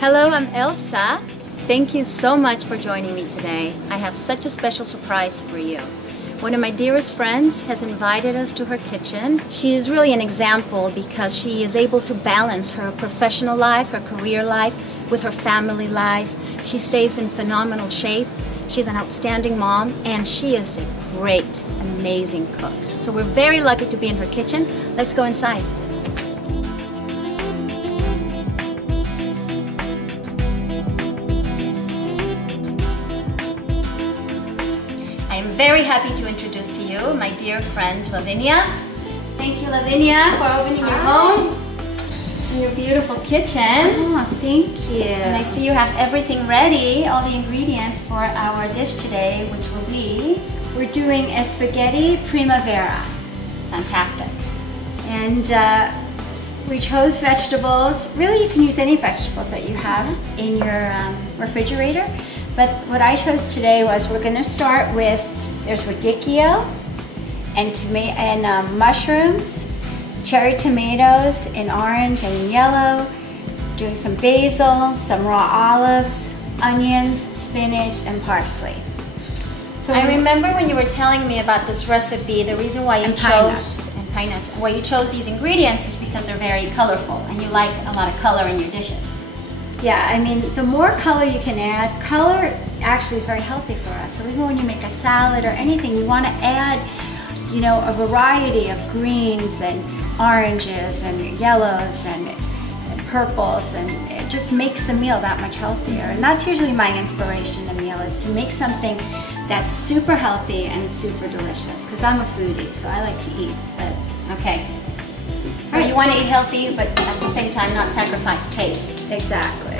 Hello, I'm Elsa. Thank you so much for joining me today. I have such a special surprise for you. One of my dearest friends has invited us to her kitchen. She is really an example because she is able to balance her professional life, her career life, with her family life. She stays in phenomenal shape. She's an outstanding mom, and she is a great, amazing cook. So we're very lucky to be in her kitchen. Let's go inside. I am very happy to introduce to you my dear friend Lavinia. Thank you, Lavinia, for opening your home and your beautiful kitchen. Oh, thank you. And I see you have everything ready, all the ingredients for our dish today, which will be... We're doing a Spaghetti Primavera. Fantastic. And we chose vegetables. Really, you can use any vegetables that you have in your refrigerator. But what I chose today was we're going to start with, there's radicchio and mushrooms, cherry tomatoes in orange and in yellow, doing some basil, some raw olives, onions, spinach, and parsley. So I remember when you were telling me about this recipe, the reason why you chose why you chose these ingredients is because they're very colorful and you like a lot of color in your dishes. Yeah, I mean, the more color you can add, color actually is very healthy for us. So even when you make a salad or anything, you want to add, you know, a variety of greens and oranges and yellows and purples, and it just makes the meal that much healthier. And that's usually my inspiration in a meal, is to make something that's super healthy and super delicious, because I'm a foodie, so I like to eat. But okay. So you want to eat healthy, but at the same time not sacrifice taste. Exactly.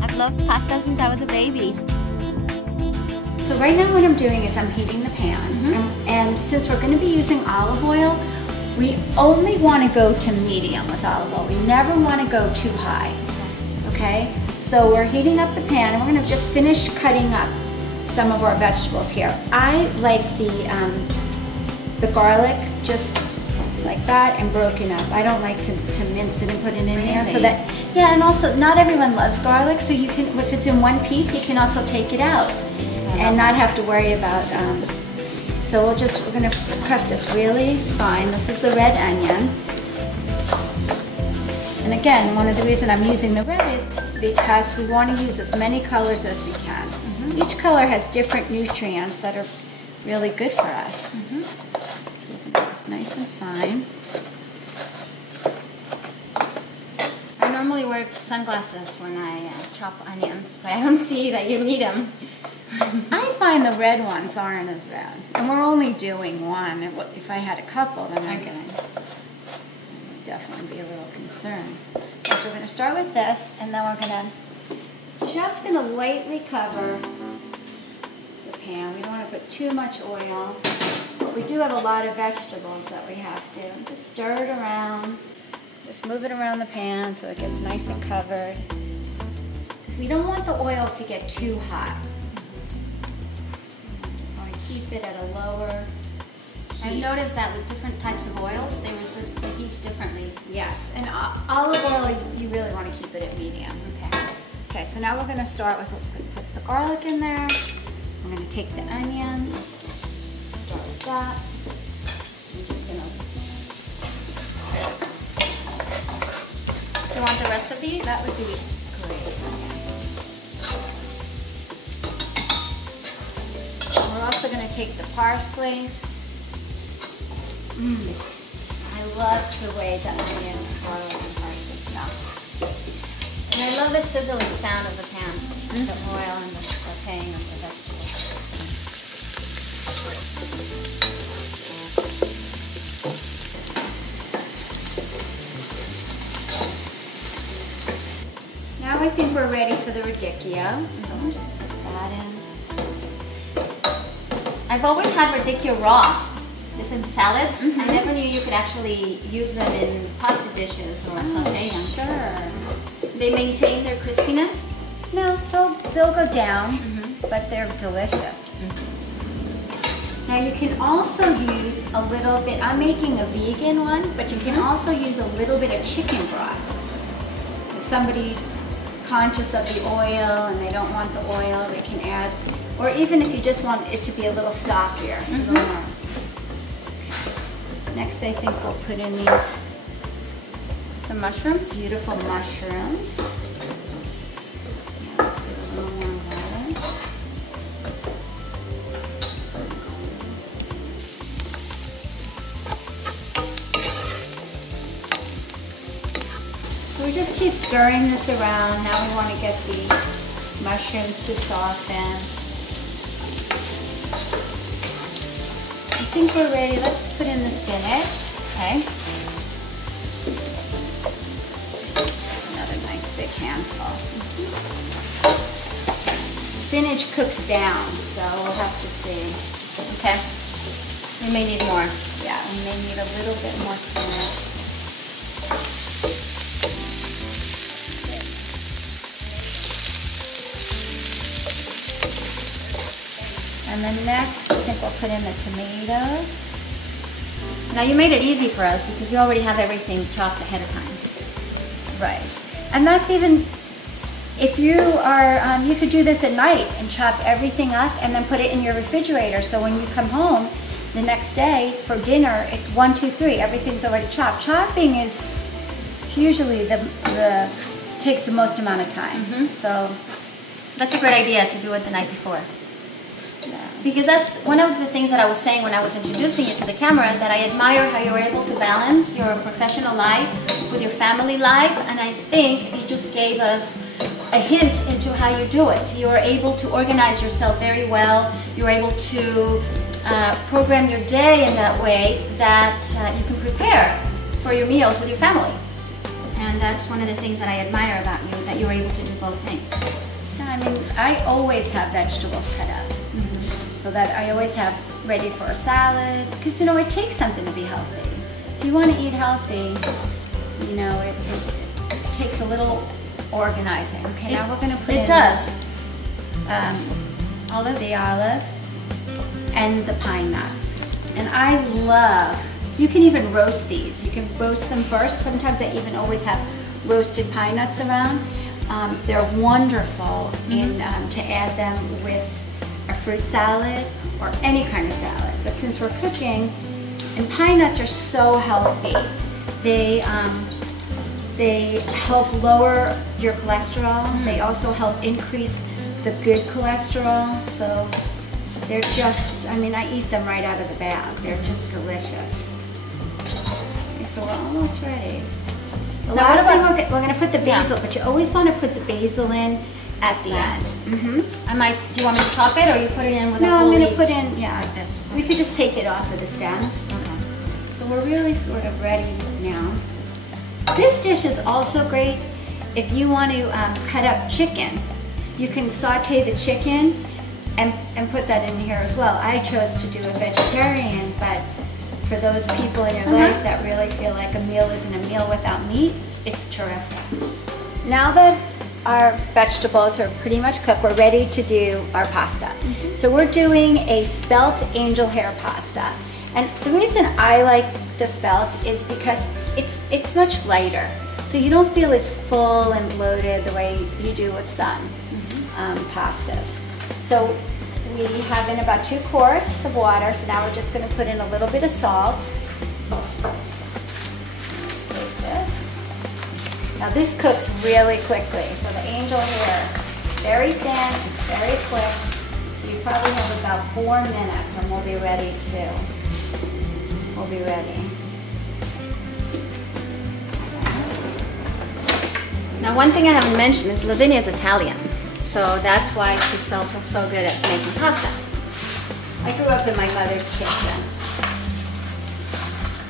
I've loved pasta since I was a baby. So right now what I'm doing is I'm heating the pan, and since we're going to be using olive oil, we only want to go to medium with olive oil. We never want to go too high. Okay? So we're heating up the pan, and we're going to just finish cutting up some of our vegetables here. I like the garlic just like that and broken up. I don't like to mince it and put it in there, so that, yeah, and also not everyone loves garlic, so you can, if it's in one piece, you can also take it out and not have to worry about, so we're going to cut this really fine. This is the red onion. And again, one of the reasons I'm using the red is because we want to use as many colors as we can. Each color has different nutrients that are really good for us. So we're going to do this nice and fine. I normally wear sunglasses when I chop onions, but I don't see that you need them. I find the red ones aren't as bad. And we're only doing one. If I had a couple, then I'd definitely be a little concerned. So we're going to start with this, and then we're just going to lightly cover the pan. We don't want to put too much oil, but we do have a lot of vegetables that we have to just stir it around. Just move it around the pan so it gets nice and covered. Because we don't want the oil to get too hot. Just want to keep it at a lower heat. I've noticed that with different types of oils, they resist the heat differently. Yes, and olive oil, you really want to keep it at medium. Okay, so now we're going to start with, put the garlic in there. I'm going to take the onions, start with that. I'm just going to... Do you want the rest of these? That would be great. We're also going to take the parsley. I love the way the onion, garlic, and parsley smell. And I love the sizzling sound of the pan, the oil and the sauteing of the vegetables. Now I think we're ready for the radicchio. So we'll just put that in. I've always had radicchio raw, just in salads. I never knew you could actually use them in pasta dishes or saute them. Sure. They maintain their crispiness? No, they'll go down, but they're delicious. Now you can also use a little bit, I'm making a vegan one, but you can also use a little bit of chicken broth. If somebody's conscious of the oil and they don't want the oil, they can add, or even if you just want it to be a little stockier. Next I think we'll put in these The mushrooms? beautiful mushrooms. Yeah, let's get a little more water. So we just keep stirring this around. Now we want to get the mushrooms to soften. I think we're ready. Let's put in the spinach. Okay. Another nice big handful. Spinach cooks down, so we'll have to see. Okay. We may need more. Yeah, we may need a little bit more spinach. And then next, I think we'll put in the tomatoes. Now you made it easy for us because you already have everything chopped ahead of time. Right. And that's even, if you are, you could do this at night and chop everything up and then put it in your refrigerator. So when you come home the next day for dinner, it's 1, 2, 3, everything's already chopped. Chopping is usually takes the most amount of time. So That's a great idea to do it the night before. yeah. Because that's one of the things that I was saying when I was introducing you to the camera, that I admire how you were able to balance your professional life with your family life, and I think you just gave us a hint into how you do it. You are able to organize yourself very well. You're able to program your day in that way that you can prepare for your meals with your family. And that's one of the things that I admire about you, that you're able to do both things. I mean, I always have vegetables cut up. So that I always have ready for a salad, because you know it takes something to be healthy. If you want to eat healthy, you know it takes a little organizing. Okay, now we're going to put in the olives and the pine nuts. And I love, you can even roast these. You can roast them first. Sometimes I even always have roasted pine nuts around. They're wonderful to add them with a fruit salad or any kind of salad. But since we're cooking, and pine nuts are so healthy, they help lower your cholesterol. They also help increase the good cholesterol. So they're just, I mean, I eat them right out of the bag. They're just delicious. Okay, so we're almost ready. The last thing we're going to put the basil, but you always want to put the basil in at the end. Do you want me to chop it, or you put it in with No, the whole I'm going to leaves? put in, yeah, Like this. we could just take it off of the stems. Okay. So we're really sort of ready now. This dish is also great if you want to cut up chicken. You can saute the chicken and put that in here as well. I chose to do a vegetarian, but for those people in your life that really feel like a meal isn't a meal without meat, it's terrific. Now that our vegetables are pretty much cooked, we're ready to do our pasta. So we're doing a Spelt angel hair pasta. And the reason I like the Spelt is because it's much lighter. So you don't feel as full and bloated the way you do with some pastas. So we have in about 2 quarts of water. So now we're just going to put in a little bit of salt. Just take this. Now this cooks really quickly. So the angel hair, very thin, it's very quick. So you probably have about 4 minutes and we'll be ready too. We'll be ready. Now, one thing I haven't mentioned is Lavinia is Italian, so that's why she's also so good at making pastas. I grew up in my mother's kitchen.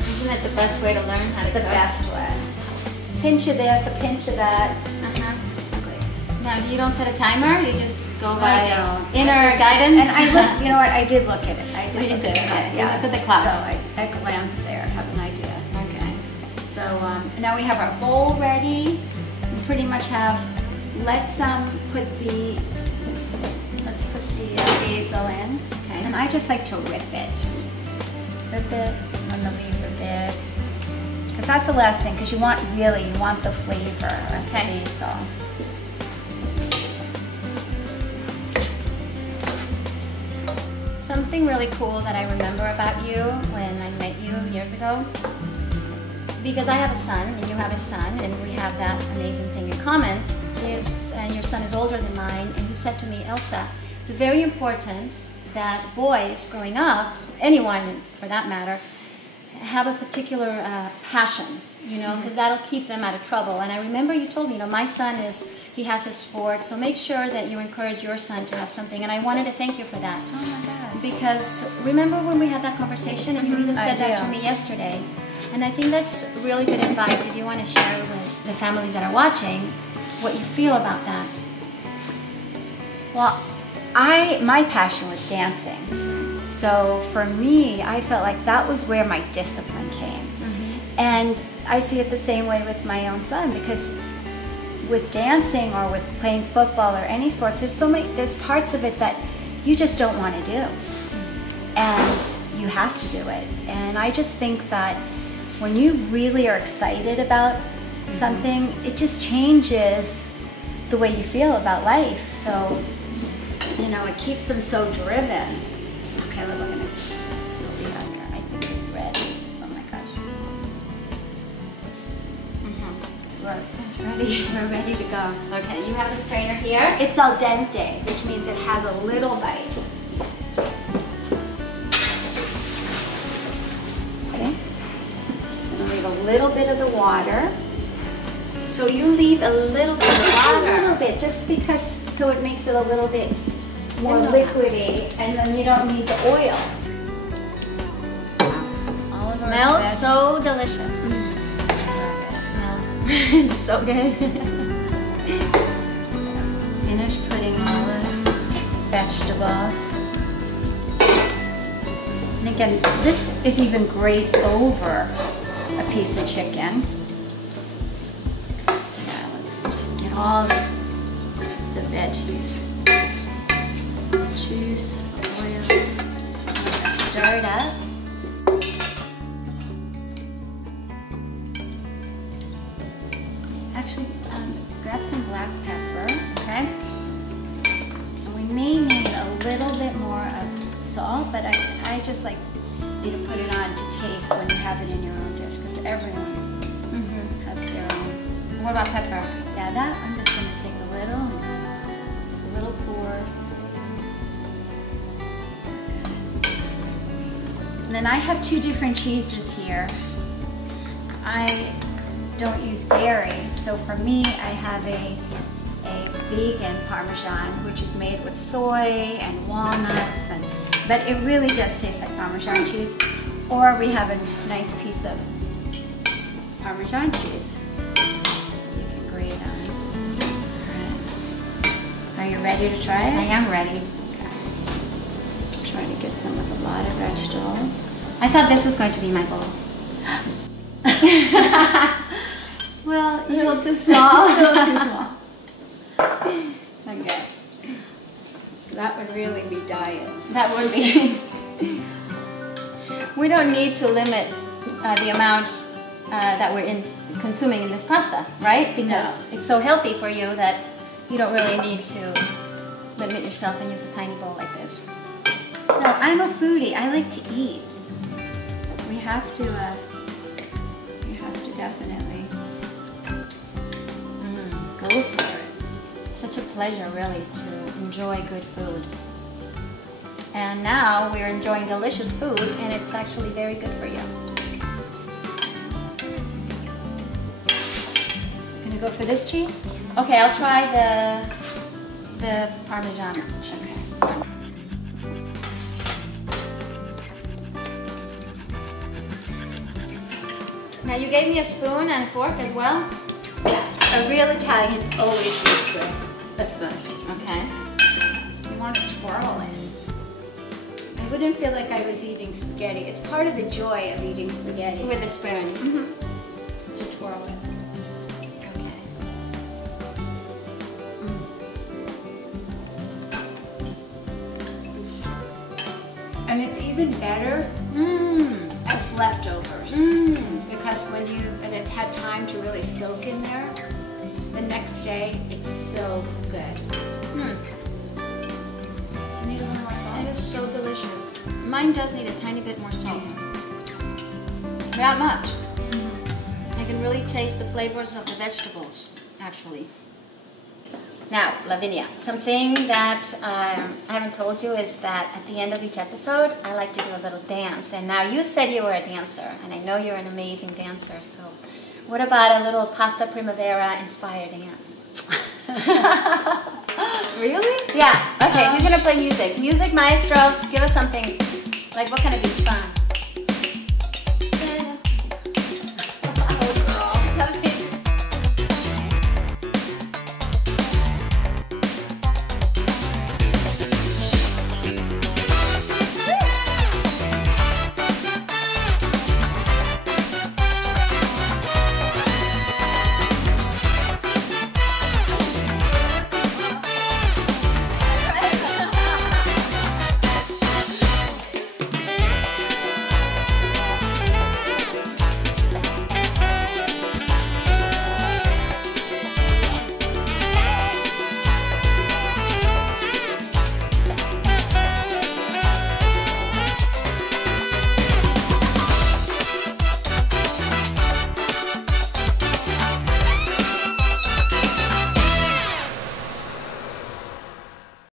Isn't it the best way to learn how to The cook? best way. Pinch of this, a pinch of that. Now, you don't set a timer, you just go by I don't. inner guidance? And I looked, you know what, I did look at it. I did You look did, at it. okay. You Yeah. looked at the clock. So I glanced there, have an idea. Okay. So now we have our bowl ready. We pretty much have, let's put the basil in. Okay. Okay, and I just like to rip it. Just rip it when the leaves are big. Because that's the last thing, because you want the flavor of the basil. Something really cool that I remember about you when I met you years ago, because I have a son and you have a son and we have that amazing thing in common, and your son is older than mine, and you said to me, Elsa, it's very important that boys growing up, anyone for that matter, have a particular passion, you know, because that'll keep them out of trouble. And I remember you told me, you know, my son he has his sports, so make sure that you encourage your son to have something. And I wanted to thank you for that. Oh my gosh. Because remember when we had that conversation, and you even said that to me yesterday. And I think that's really good advice if you want to share with the families that are watching what you feel about that. Well, my passion was dancing. So for me, I felt like that was where my discipline came. And I see it the same way with my own son, because with dancing or with playing football or any sports, there's parts of it that you just don't want to do. And you have to do it. And I just think that when you really are excited about something, it just changes the way you feel about life. So, you know, it keeps them so driven. Okay, we're looking at see what we have here. I think it's ready. Oh my gosh. It's ready. We're ready to go. Okay, you have the strainer here. It's al dente, which means it has a little bite. Okay. Just gonna leave a little bit of the water. So you leave a little bit of water. A little bit, just because, so it makes it a little bit more liquidy, and then you don't need the oil. It smells so delicious. It's so good. Finish putting all the vegetables. And again, this is even great over a piece of chicken. Yeah, let's get all the veggies. The juice, the oil. I'm gonna stir it up. Actually, grab some black pepper, okay? And we may need a little bit more of salt, but I just like you to put it on to taste when you have it in your own dish, because everyone has their own. What about pepper? Yeah, that I'm just going to take a little, just a little pores. And then I have two different cheeses here. I don't use dairy, so for me I have a vegan Parmesan, which is made with soy and walnuts, but it really does taste like Parmesan cheese. Or we have a nice piece of Parmesan cheese you can grate on. Right. Are you ready to try it? I am ready. Okay. Try to get some of a lot of vegetables. I thought this was going to be my bowl. Well, a little too small. A little too small. Okay. That would really be diet. That would be. We don't need to limit the amount that we're consuming in this pasta, right? Because it's so healthy for you that you don't really need to limit yourself and use a tiny bowl like this. No, I'm a foodie. I like to eat. We have to definitely go for it. Such a pleasure, really, to enjoy good food. And now we're enjoying delicious food, and it's actually very good for you. Gonna go for this cheese? Okay, I'll try the Parmesan cheese. Now you gave me a spoon and a fork as well? Yes. A real Italian always uses a spoon. Okay. You want to twirl it. I wouldn't feel like I was eating spaghetti. It's part of the joy of eating spaghetti. With a spoon. Just to twirl it. Okay. And it's even better as leftovers. Because and it's had time to really soak in there, the next day, it's so good. You need a little more salt. It is so delicious. Mine does need a tiny bit more salt. Not much. I can really taste the flavors of the vegetables, actually. Now, Lavinia, something that I haven't told you is that at the end of each episode, I like to do a little dance. And now you said you were a dancer, and I know you're an amazing dancer, so what about a little Pasta Primavera inspired dance? Really? Yeah. Okay, who's going to play music? Music maestro, give us something. Like, what kind of beat? Fun.